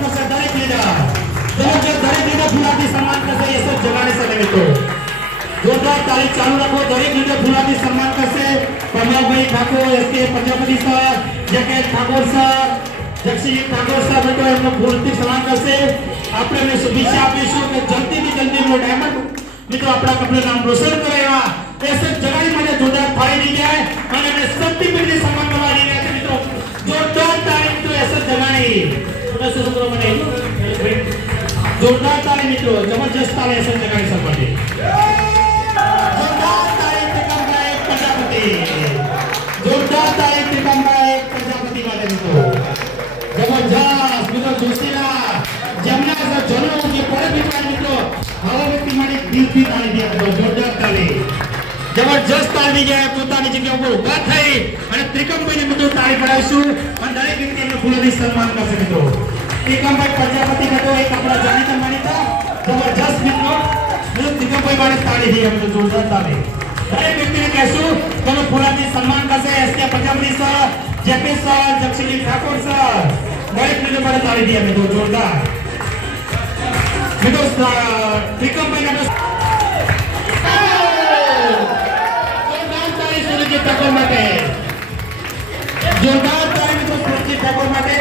કરશે દરેક લીડર દરેક લીડર ફુલાથી સન્માન કરશે યશસ જગાડે છે મિત્રો જોરદાર તાળી ચાલુ રાખો દરેક લીડર ફુલાથી સન્માન કરશે કમલભાઈ ઠાકોર એસકે પ્રજાપતિ સર જેકે ઠાકોર સર જક્ષી ઠાકોર સર મિત્રો એમનો ફૂલથી સન્માન કરશે આપણે એમને શુભેચ્છા આપીશું કે જલ્દીથી જલ્દી નો ડાયમંડ મિત્રો આપણા કપડે નામ રોશન કરે એવા યશસ જગાડી માટે જોરદાર થાળી દી જાય અને એમને સર્ટિફિકેટથી સન્માન કરવા જઈ રહ્યા છે મિત્રો જોરદાર તાળી મિત્રો યશસ જગાડી તમે શું કરો મને જોરદાર તાળી મિત્રો જબરજસ્ત તાળી યશસ જગાડી સર માટે જોરદાર તાળી ત્રિકમભાઈ પ્રજાપતિ જોરદાર તાળી ત્રિકમભાઈ પ્રજાપતિ માટે મિત્રો જબરજસ્ત મિત્રો જોશીલા જમના સર જનો જે પડે મિત્રો આવા વ્યક્તિ માટે દિલથી તાળી દે મિત્રો જોરદાર તાળી જબરજસ્ત તાળી જાય પોતાની જગ્યા ઉપર ઊભા થઈ અને ત્રિકમભાઈને મિત્રો તાળી પડાવીશું અને દરેક વ્યક્તિ એમને ફૂલોથી સન્માન કરશે મિત્રો ત્રિકમભાઈ પ્રજાપતિ મિત્રો એક આપણા જાણીતા માનીતા જબરજસ્ત મિત્રો ત્રિકમભાઈ માટે તાળી દે મિત્રો જોરદાર તાળી દરેક વ્યક્તિને કહેશું તમે ફૂલોથી સન્માન કરશે SK Prajapati sir JP sir Jakshi Thakor sir દરેક મિત્રો માટે તાળી દે મિત્રો જોરદાર મિત્રો ત્રિકમભાઈ માટે ઠાકોર માટે જોરદાર તાળી મિત્રો સુરજીત ઠાકોર માટે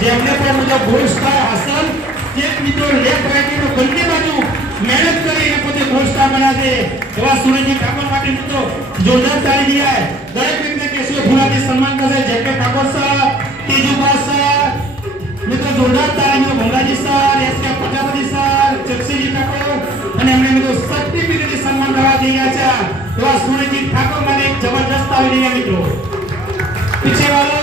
જેમને પણ મુજબ ગોલ્ડ સ્ટાર હાસલ જે મિત્રો લેફ્ટ રાઈટ નો બંને બાજુ મહેનત કરીને પોતે ગોલ્ડ સ્ટાર બન્યા છે એવા સુરજીત ઠાકોર માટે મિત્રો જોરદાર તાળી દિયા દરેક વ્યક્તિને કેશવ ફુલાથી સન્માન કરશે JK Thakor sir Tejuba sir મિત્રો જોરદાર તાળી મિત્રો Bhangaji sir SK Prajapati sir Jakshiji Thakor અને એમને મિત્રો સર્ટિફિકેટથી સન્માન કરવા જઈ રહ્યા છે એવા સુરજીત ઠાકોર માટે એક જબરજસ્ત તાળી દિયા મિત્રો પીછે વાળો